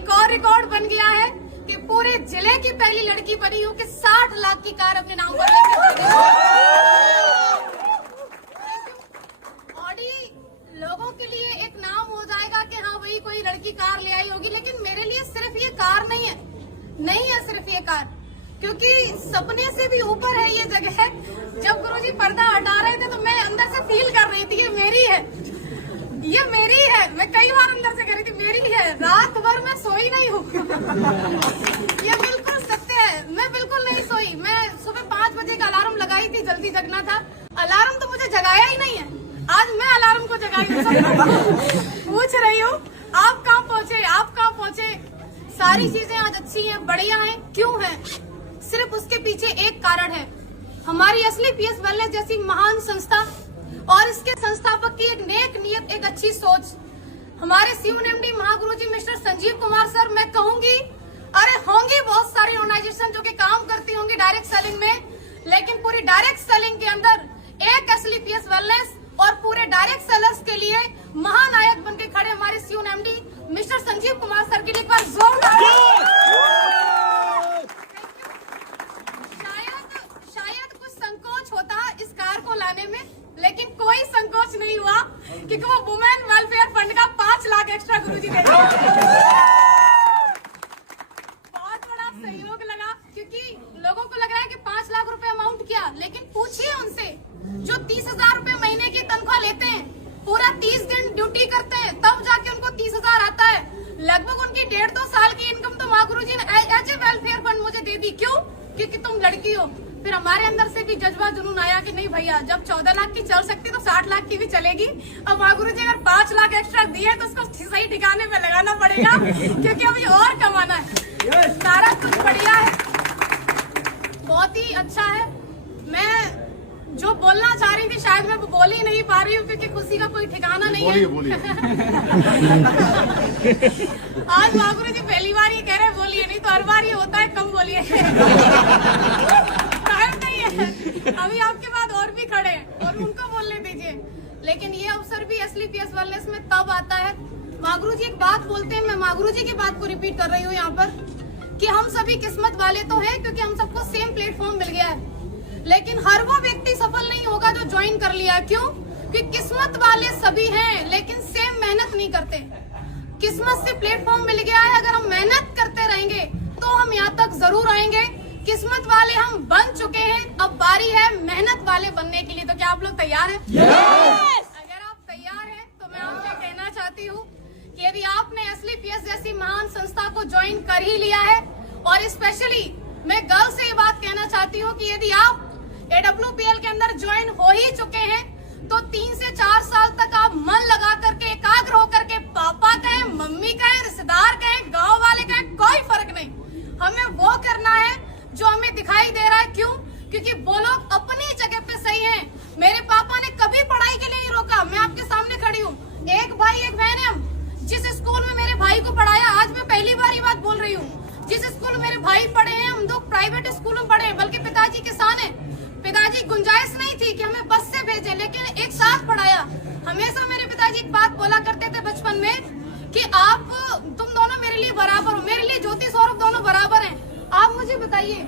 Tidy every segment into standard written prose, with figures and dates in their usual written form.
एक और रिकॉर्ड बन गया है कि पूरे जिले की पहली लड़की बनी हूँ कि 60 लाख की कार अपने नाम पर लेकर ऑडी लोगों के लिए एक नाम हो जाएगा कि हाँ वही कोई लड़की कार ले आई होगी, लेकिन मेरे लिए सिर्फ ये कार नहीं है सिर्फ ये कार, क्योंकि सपने से भी ऊपर है ये जगह। जब गुरुजी पर्दा हटा रहे थे तो मैं अंदर से फील कर रही थी ये मेरी है। मैं कई बार अंदर से कह रही थी मेरी है। रात भर मैं सोई नहीं हूँ। ये बिल्कुल सत्य है, मैं बिल्कुल नहीं सोई। मैं सुबह 5 बजे का अलार्म लगाई थी, जल्दी जगना था। अलार्म तो मुझे जगाया ही नहीं है, आज मैं अलार्म को जगाई। पूछ रही हूँ आप कहाँ पहुँचे। सारी चीजें आज अच्छी हैं, बढ़िया हैं। क्यों है? सिर्फ उसके पीछे एक कारण है, हमारी असली पीएस वेलनेस जैसी महान संस्था और इसके संस्थापक की एक नेक नियत, एक अच्छी सोच। हमारे CUNMD महागुरुजी मिस्टर संजीव कुमार सर, मैं कहूंगी अरे होंगी बहुत सारी ऑर्गेनाइजेशन जो कि काम करती होंगी डायरेक्ट सेलिंग में, लेकिन पूरी डायरेक्ट सेलिंग के अंदर एक असली पीएस वेलनेस और पूरे डायरेक्ट सेलर्स के लिए महानायक बनके खड़े हमारे CUNMD mister Sanjeev Kumar sir के लिए एक बार जोरदार। शायद कुछ संकोच होता इस कार को लाने में, लेकिन कोई संकोच नहीं हुआ क्योंकि वो वुमेन वेलफेयर फंड का 5 लाख एक्स्ट्रा गुरुजी दे दिया। बहुत बड़ा सहयोग लगा, क्योंकि लोगों को लग रहा है कि 5 लाख रुपए अमाउंट क्या, लेकिन पूछिए उनसे जो 30,000 रुपए महीने की तनख्वाह लेते हैं, पूरा 30 दिन ड्यूटी करते हैं, तब जाके उनको 30,000 आता है। लगभग उनकी 1.5-2 साल की इनकम तो माँ गुरुजी ने एज ए वेलफेयर फंड मुझे दे दी। क्यों? क्योंकि तुम लड़की हो। फिर हमारे अंदर से भी जज्बा जुनून आया कि नहीं भैया, जब 14 लाख की चल सकती तो 60 लाख की भी चलेगी। अब माँ गुरुजी अगर 5 लाख एक्स्ट्रा दिए तो उसको सही ठिकाने पे लगाना पड़ेगा, क्योंकि अभी और कमाना है। सारा कुछ बढ़िया है, बहुत ही अच्छा है। मैं जो बोलना चाह रही थी शायद मैं वो बोल ही नहीं पा रही हूँ, क्योंकि खुशी का कोई ठिकाना नहीं है। बोलिए। आज माँ गुरुजी पहली बार ये कह रहे बोलिए, नहीं तो हर बार ये होता है कम बोलिए। टाइम नहीं है, अभी आपके बाद और भी खड़े हैं और उनको बोलने दीजिए। लेकिन ये अवसर भी असली पीएस वेलनेस में तब आता है। माँ गुरुजी एक बात बोलते हैं, मैं माँ गुरुजी की बात को रिपीट कर रही हूँ यहाँ पर, कि हम सभी किस्मत वाले तो हैं क्योंकि हम सबको सेम प्लेटफॉर्म मिल गया है, लेकिन हर वो व्यक्ति सफल नहीं होगा जो ज्वाइन कर लिया। क्यों? कि किस्मत वाले सभी हैं लेकिन सेम मेहनत नहीं करते। किस्मत से प्लेटफॉर्म मिल गया है, अगर हम मेहनत करते रहेंगे तो हम यहाँ तक जरूर आएंगे। किस्मत वाले हम बन चुके हैं, अब बारी है मेहनत वाले बनने के लिए। तो क्या आप लोग तैयार हैं? Yes! अगर आप तैयार हैं तो मैं आपसे कहना चाहती हूँ कि यदि आपने असली पीएस जैसी महान संस्था को ज्वाइन कर ही लिया है, और स्पेशली मैं गर्ल से ये बात कहना चाहती हूँ कि यदि आप AWPL के अंदर ज्वाइन हो ही चुके हैं तो 3 से 4 साल तक आप मन लगा करके, एकाग्र होकर के, पापा कहें, मम्मी कहें, रिश्तेदार कहें, गांव वाले कहें, कोई फर्क नहीं, हमें वो करना है जो हमें दिखाई दे रहा है। क्यों? क्योंकि वो लोग अपनी जगह पे सही हैं। मेरे पापा ने कभी पढ़ाई के लिए नहीं रोका, मैं आपके सामने खड़ी हूँ। एक भाई एक बहन है हम। जिस स्कूल में मेरे भाई को पढ़ाया, आज मैं पहली बार ये बात बोल रही हूँ, जिस स्कूल में मेरे भाई पढ़े हैं, हम 2 प्राइवेट स्कूलों में पढ़े हैं, बल्कि पिताजी किसान है। पिताजी गुंजाइश नहीं थी कि हमें बस से भेजें, लेकिन एक साथ पढ़ाया। हमेशा मेरे पिताजी एक बात बोला करते थे बचपन में कि तुम दोनों मेरे लिए बराबर हो, मेरे लिए ज्योति सौरभ दोनों बराबर हैं। आप मुझे बताइए,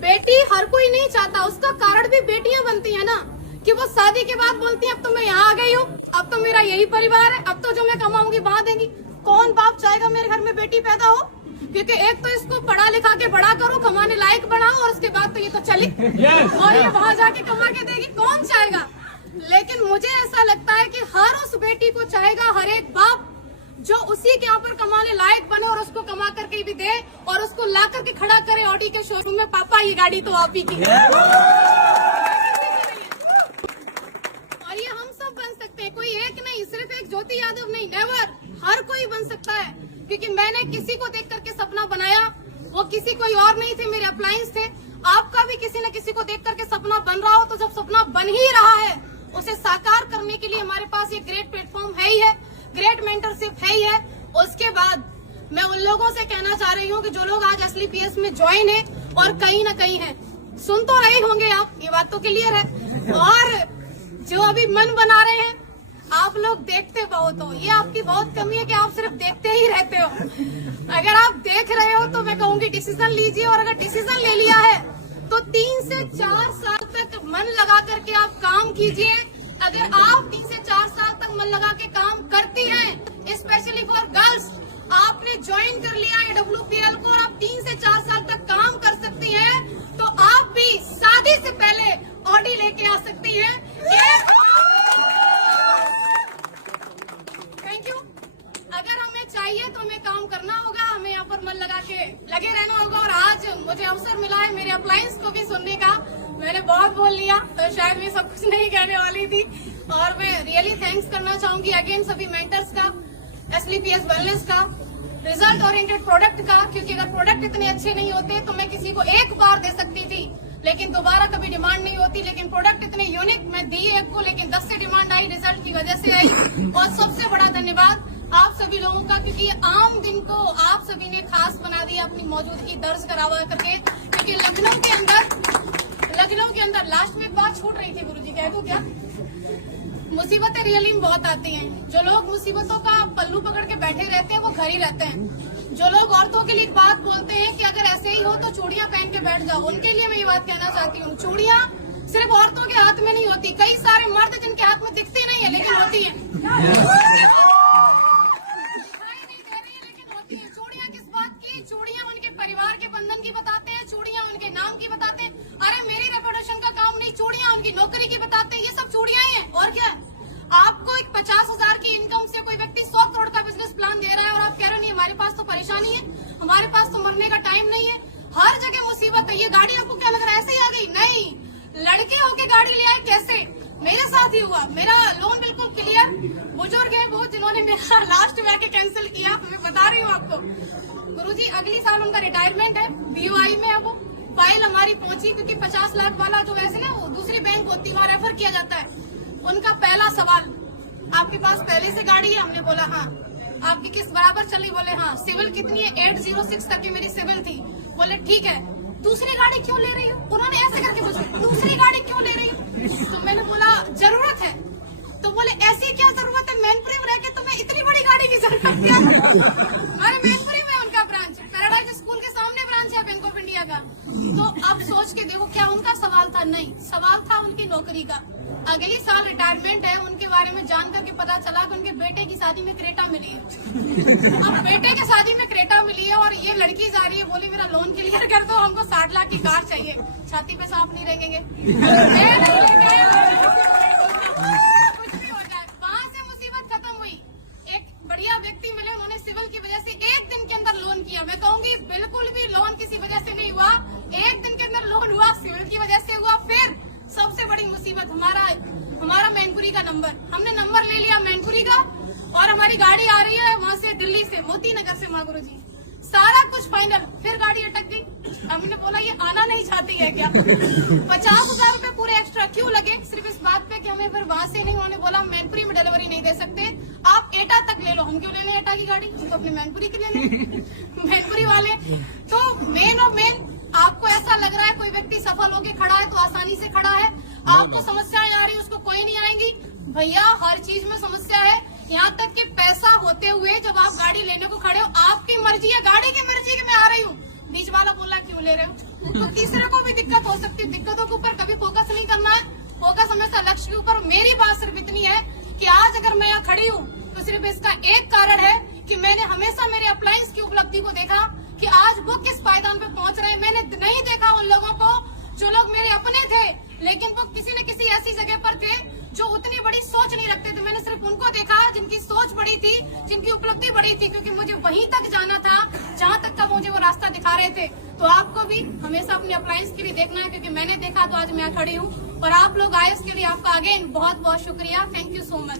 बेटी हर कोई नहीं चाहता, उसका कारण भी बेटियां बनती है ना, कि वो शादी के बाद बोलती है अब तो मैं यहाँ आ गई हूँ, अब तो मेरा यही परिवार है, अब तो जो मैं कमाऊंगी वहाँ देंगी। कौन बाप चाहेगा मेरे घर में बेटी पैदा हो? क्योंकि एक तो इसको पढ़ा लिखा के बड़ा करो, कमाने लायक बनाओ, और उसके बाद तो ये तो चली और ये वहाँ जाके कमा के देगी, कौन चाहेगा? लेकिन मुझे ऐसा लगता है कि हर उस बेटी को चाहेगा, हर एक बाप जो उसी के यहाँ पर कमाने लायक बने और उसको कमा करके भी दे और उसको ला करके खड़ा करे ऑडी के शोरूम में, पापा ये गाड़ी तो आप ही की है। और ये हम सब बन सकते हैं, कोई एक नहीं, सिर्फ एक ज्योति यादव नहीं, नेवर, हर कोई बन सकता है। क्योंकि मैंने किसी को देख करके सपना बनाया, वो किसी कोई और नहीं थे, मेरे अप्लायंस थे। आपका भी किसी न किसी को देख करके सपना बन रहा हो, तो जब सपना बन ही रहा है उसे साकार करने के लिए हमारे पास ये ग्रेट प्लेटफॉर्म है ही है, ग्रेट मेंटरशिप है ही है। उसके बाद मैं उन लोगों से कहना चाह रही हूँ कि जो लोग आज असली पीएस में ज्वाइन है और कहीं न कहीं है, सुन तो रहे होंगे आप, ये बात तो क्लियर है, और जो अभी मन बना रहे हैं आप लोग देखते बहुत हो, ये आपकी बहुत कमी है कि आप सिर्फ देखते ही रहते हो। अगर आप देख रहे हो तो मैं कहूंगी डिसीजन लीजिए, और अगर डिसीजन ले लिया है तो 3 से 4 साल तक मन लगा करके आप काम कीजिए। अगर आप 3 से 4 साल तक मन लगा के काम करती हैं, स्पेशली फॉर गर्ल्स, आपने ज्वाइन कर लिया है WPL को और आप 3 से 4 साल तक काम कर सकती हैं, तो आप भी शादी से पहले ऑडी लेके आ सकती हैं। Thank you. अगर हमें चाहिए तो हमें काम करना होगा, हमें यहाँ पर मन लगा के लगे रहना होगा। और आज मुझे अवसर मिला है मेरे अप्लायंस को भी सुनने का। मैंने बहुत बोल लिया तो शायद मैं सब कुछ नहीं कहने वाली थी, और मैं रियली थैंक्स करना चाहूंगी अगेन सभी मेंटर्स का, SLPS वेलनेस का, रिजल्ट ओरिएंटेड प्रोडक्ट का, क्योंकि अगर प्रोडक्ट इतने अच्छे नहीं होते तो मैं किसी को एक बार दे सकती थी लेकिन दोबारा कभी डिमांड नहीं होती। लेकिन प्रोडक्ट इतने यूनिक, मैं दी एक को लेकिन 10 से डिमांड आई, रिजल्ट की वजह से आई। और सबसे बड़ा धन्यवाद आप सभी लोगों का, क्योंकि आम दिन को आप सभी ने खास बना दिया अपनी मौजूदगी दर्ज करावा करके। क्योंकि लखनऊ के अंदर लास्ट में एक बात छूट रही थी, गुरुजी कह दूं क्या, मुसीबतें रियली में बहुत आती हैं। जो लोग मुसीबतों का पल्लू पकड़ के बैठे रहते हैं वो घर ही रहते हैं। जो लोग औरतों के लिए एक बात बोलते हैं कि अगर ऐसे ही हो तो चूड़ियां पहन के बैठ जाओ, उनके लिए मैं ये बात कहना चाहती हूँ, चूड़ियां सिर्फ औरतों के हाथ में नहीं होती। कई सारे मर्द जिनके हाथ में दिखती नहीं है लेकिन होती है, चूड़ियां किस बात की? चूड़ियां उनके परिवार के बंधन की बताते हैं, चूड़ियां उनके नाम की बताते हैं। अरे मेरी रेपुटेशन का काम नहीं, चूड़ियां उनकी नौकरी की बताते हैं। ये सब चूड़ियां ही है और क्या। आपको एक 50,000 की इनकम से कोई व्यक्ति 100 करोड़ का बिजनेस प्लान दे रहा है और आप कह रहे नहीं हमारे पास तो परेशानी है, हमारे पास तो मरने का टाइम नहीं है। हर जगह मुसीबत है। ये गाड़ी आपको क्या लग रहा है ऐसे ही आ गई? नहीं, लड़के होके गाड़ी ले आए। कैसे? मेरे साथ ही हुआ। मेरा लोन बिल्कुल क्लियर, बुजुर्ग है वो जिन्होंने मेरा लास्ट में आके कैंसिल किया, मैं बता रही हूँ आपको। गुरुजी अगली साल उनका रिटायरमेंट है, BOI में है वो। फाइल हमारी पहुंची क्योंकि 50 लाख वाला जो वैसे ना वो दूसरी बैंक होती है वहाँ रेफर किया जाता है। उनका पहला सवाल, आपके पास पहले से गाड़ी है? हमने बोला हाँ। आपकी किस बराबर चली? बोले हाँ। सिविल कितनी है? 806 तक की मेरी सिविल थी। बोले ठीक है, दूसरी गाड़ी क्यों ले रही हो? उन्होंने ऐसे करके पूछा, दूसरी गाड़ी क्यों ले रही हो? तो मैंने बोला जरूरत है। तो बोले ऐसी क्या जरूरत है, मैनपुरी में रह के तुम्हें इतनी बड़ी गाड़ी की जरूरत क्या? अरे मैनपुरी में उनका ब्रांच, पैराडाइज स्कूल के सामने ब्रांच है बैंक ऑफ इंडिया का। तो अब सोच के देखो, क्या उनका सवाल था? नहीं, सवाल था उनकी नौकरी का। अगली साल रिटायरमेंट है। उनके बारे में जान करके पता चला कि उनके बेटे की शादी में क्रेटा मिली है। अब बेटे की शादी में क्रेटा मिली है और ये लड़की जा रही है, बोली मेरा लोन क्लियर कर दो, हमको 60 लाख की कार चाहिए। छाती पे सांप नहीं रहेंगे, कुछ भी हो जाए। वहाँ से मुसीबत खत्म हुई। एक बढ़िया व्यक्ति मिले, उन्होंने सिविल की वजह से 1 दिन के अंदर लोन किया। मैं कहूंगी बिल्कुल भी लोन किसी वजह से नहीं हुआ, 1 दिन के अंदर लोन हुआ, सिविल की वजह से हुआ। फिर सबसे बड़ी मुसीबत हमारा मैनपुरी का नंबर, हमने नंबर ले लिया मैनपुरी का और हमारी गाड़ी आ रही है वहाँ से, दिल्ली से, मोती नगर से। माँ गुरु जी सारा कुछ फाइनल, फिर गाड़ी अटक गई। हमने बोला ये आना नहीं चाहती है क्या? 50,000 रूपए पूरे एक्स्ट्रा क्यों लगे? सिर्फ इस बात पे कि हमें फिर वहाँ से नहीं, उन्होंने बोला मैनपुरी में डिलीवरी नहीं दे सकते, आप एटा तक ले लो। हम क्यों लेने एटा की गाड़ी, हम तो अपने मैनपुरी की लेने मैनपुरी वाले। तो मेन और मेन, आपको ऐसा लग रहा है कोई व्यक्ति सफल होके खड़ा है तो आसानी से खड़ा है, आपको समस्याएं आ रही उसको कोई नहीं आएंगी। भैया हर चीज में समस्या है, यहाँ तक कि पैसा होते हुए जब आप गाड़ी लेने को खड़े हो, आपकी मर्जी है, गाड़ी की मर्जी कि मैं आ रही हूँ, बीच वाला बोला क्यों ले रहे हो? तो तीसरे को भी दिक्कत हो सकती है। दिक्कतों के ऊपर कभी फोकस नहीं करना है, फोकस हमेशा लक्ष्य के ऊपर। मेरी बात सिर्फ इतनी है कि आज अगर मैं यहाँ खड़ी हूँ तो सिर्फ इसका एक कारण है कि मैंने हमेशा मेरे अप्लायंस की उपलब्धि को देखा कि आज वो किस पायदान पे पहुंच रहे हैं। मैंने नहीं देखा उन लोगों को जो लोग मेरे अपने थे लेकिन वो किसी न किसी ऐसी जगह पर थे जो उतनी बड़ी सोच नहीं रखते थे। मैंने सिर्फ उनको देखा जिनकी सोच बड़ी थी, जिनकी उपलब्धि बड़ी थी, क्योंकि मुझे वहीं तक जाना था जहां तक का मुझे वो रास्ता दिखा रहे थे। तो आपको भी हमेशा अपने अप्लायंस के लिए देखना है, क्योंकि मैंने देखा तो आज मैं खड़ी हूँ। और आप लोग आए उसके लिए आपका अगेन बहुत बहुत शुक्रिया। Thank you so much.